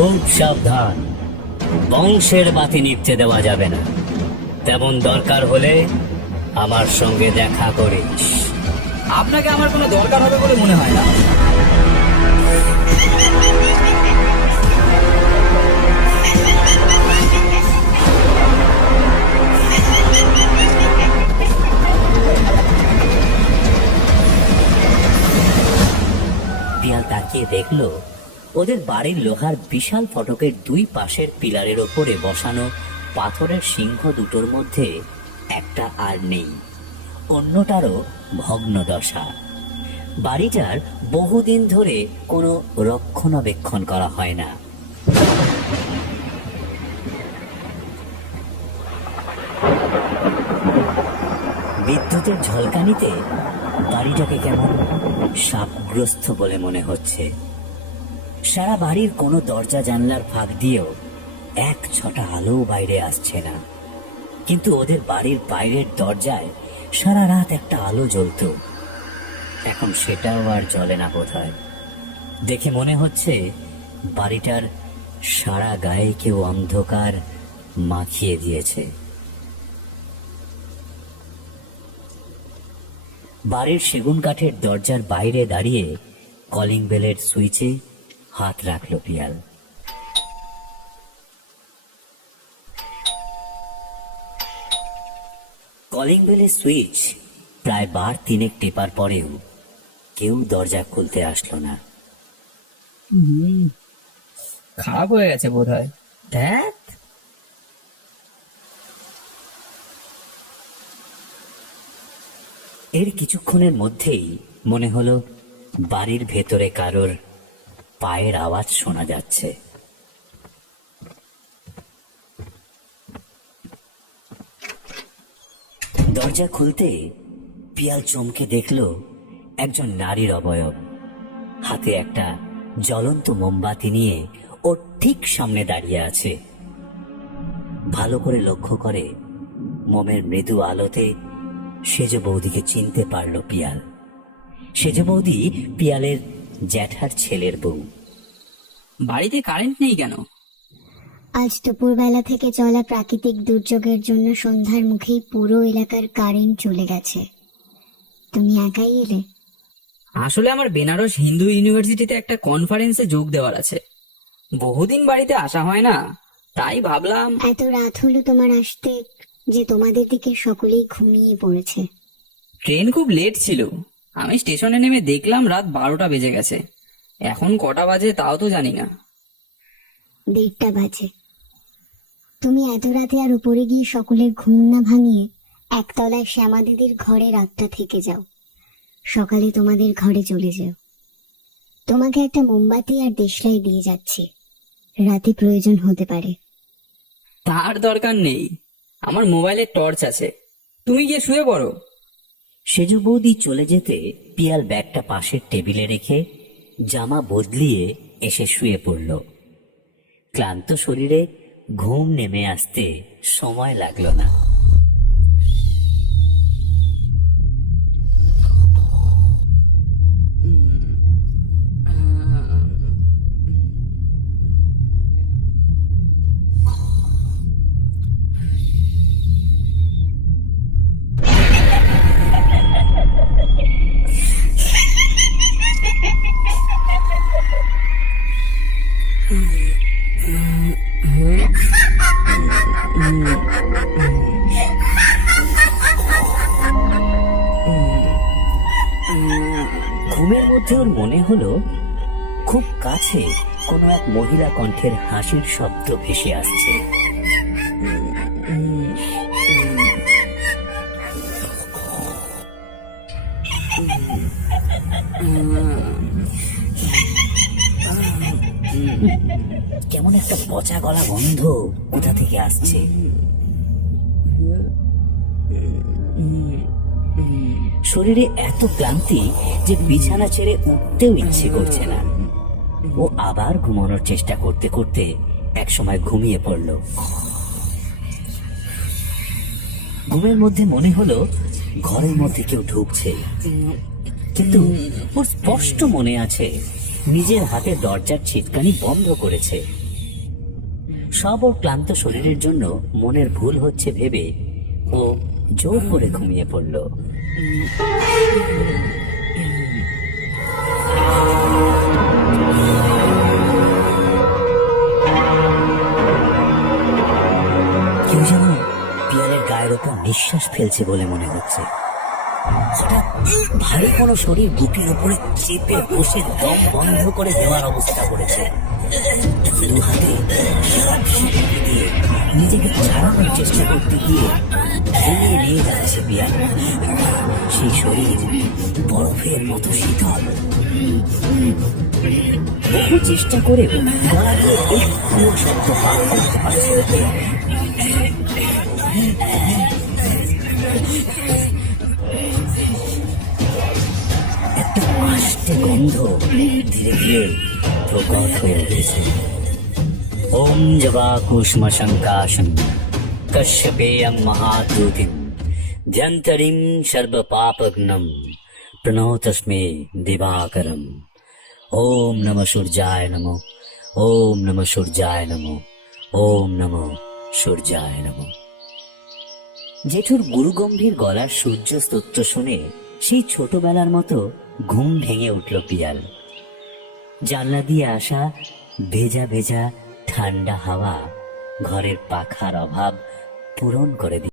খুব সাবধান। বংশের বাতি নিভতে দেওয়া যাবে না। তেমন দরকার হলে আমার সঙ্গে দেখা করিস। আপনাকে আমার কোনো দরকার হবে বলে মনে হয় না। তাকিয়ে দেখল ওদের বাড়ির লোহার বিশাল ফটকের দুই পাশের পিলারের ওপরে বসানো পাথরের সিংহ দুটোর মধ্যে একটা আর নেই। অন্যটারও ভগ্ন দশা বাড়িটার বহুদিন ধরে কোনো রক্ষণাবেক্ষণ করা হয় না। বিদ্যুতের ঝলকানিতে বাড়িটাকে কেমন সাপগ্রস্ত বলে মনে হচ্ছে। সারা বাড়ির কোনো দরজা জানলার ফাঁক দিয়েও এক ছটা আলো বাইরে আসছে না। কিন্তু ওদের বাড়ির বাইরের দরজায় সারা রাত একটা আলো জ্বলতো। এখন সেটাও আর জ্বলে না বোধ দেখে মনে হচ্ছে বাড়িটার সারা গায়ে কেউ অন্ধকার মাখিয়ে দিয়েছে। বাড়ির সেগুন কাঠের দরজার বাইরে দাঁড়িয়ে কলিং বেলের সুইচে হাত রাখল পিয়াল। কলিং বেলের সুইচ প্রায় বার তিনেক টেপার পরেও কেউ দরজা খুলতে আসলো না। খারাপ হয়ে গেছে বোধ হয় দেখ। এর কিছুক্ষণের মধ্যেই মনে হলো বাড়ির ভেতরে কারোর পায়ের আওয়াজ শোনা যাচ্ছে। দরজা খুলতে পিয়াল চমকে দেখল একজন নারীর অবয়ব। হাতে একটা জ্বলন্ত মোমবাতি নিয়ে ওর ঠিক সামনে দাঁড়িয়ে আছে। ভালো করে লক্ষ্য করে মোমের মৃদু আলোতে সেজ বৌদিকে চিনতে পারল পিয়াল। সেজ বৌদি পিয়ালের জ্যাঠার ছেলের বউ। বাড়িতে কারেন্ট নেই কেন? আজ দুপুরবেলা থেকে চলা প্রাকৃতিক দুর্যোগের জন্য সন্ধ্যার মুখেই পুরো এলাকার কারেন্ট চলে গেছে। তুমি একাই এলে? আসলে আমার বেনারস হিন্দু ইউনিভার্সিটিতে একটা কনফারেন্সে যোগ দেওয়ার আছে। বহুদিন বাড়িতে আসা হয় না তাই ভাবলাম এত রাত হলো তোমার আসতে যে তোমাদের দিকে সকলেই ঘুমিয়ে পড়েছে। ট্রেন খুব লেট ছিল। আমি স্টেশনে নেমে দেখলাম রাত বারোটা বেজে গেছে। এখন কটা বাজে তাও তো জানি না। দেড়টা বাজে। তুমি এত রাতে আর উপরে গিয়ে সকলের ঘুম না ভাঙিয়ে একতলায় শ্যামা দিদির ঘরে রাতটা থেকে যাও। সকালে তোমাদের ঘরে চলে যাও। তোমাকে একটা মোমবাতি আর দেশলাই দিয়ে যাচ্ছি। রাতে প্রয়োজন হতে পারে। তার দরকার নেই। আমার মোবাইলে টর্চ আছে। তুমি গিয়ে শুয়ে পড়ো। সেজ বৌদি চলে যেতে পিয়াল ব্যাগটা পাশের টেবিলে রেখে জামা বদলিয়ে এসে শুয়ে পড়ল। ক্লান্ত শরীরে ঘুম নেমে আসতে সময় লাগল না। ঘুমের মধ্যে ওর মনে হলো, খুব কাছে কোনো এক মহিলা কণ্ঠের হাসির শব্দ ভেসে আসছে। কেমন একটা পচা গলা গন্ধ কোথা থেকে আসছে? শরীরে এত ক্লান্তি যে বিছানা ছেড়ে উঠতেও ইচ্ছে করছে না। ও আবার ঘুমানোর চেষ্টা করতে করতে একসময় ঘুমিয়ে পড়ল। ঘুমের মধ্যে মনে হলো ঘরের মধ্যে কেউ ঢুকছে। কিন্তু ওর স্পষ্ট মনে আছে, নিজের হাতে দরজার ছিটকানি বন্ধ করেছে। সব ওর ক্লান্ত শরীরের জন্য মনের ভুল হচ্ছে ভেবে ও জোর করে ঘুমিয়ে পড়ল। কেউ যেন পিয়ালের গায়ের ওপর নিঃশ্বাস ফেলছে বলে মনে হচ্ছে। হঠাৎ ভারী কোনো শরীর বুকের উপরে চেপে বসে দম বন্ধ করে দেওয়ার অবস্থা করেছে। দু হাতে নিজেকে ছাড়ানোর চেষ্টা করতে গিয়ে ভেঙে নিয়ে যাচ্ছে পিয়াল সেই শরীর বরফের মতো শীতল। বহু চেষ্টা করেও গলা দিয়ে একটুও শব্দ পার একটা আষ্টে গন্ধ ধীরে ধীরে প্রকট হয়ে উঠেছে কুষ্ম শঙ্কাশম কশ্যপেয়ং মহাদূতিম ধ্যন্তরিম সর্বপাপগ্নম প্রণো তস্মে দিবাকরম ওম নম সূর্যায় নম ওম নম সূর্যায় নম ওম নম সূর্যায় নম জেঠুর গুরুগম্ভীর গলার সূর্য স্তোত্র শুনে সেই ছোটবেলার মতো ঘুম ভেঙে উঠল পিয়াল। জানলা দিয়ে আসা ভেজা ভেজা ঠান্ডা হাওয়া ঘরের পাখার অভাব পূরণ করে দিল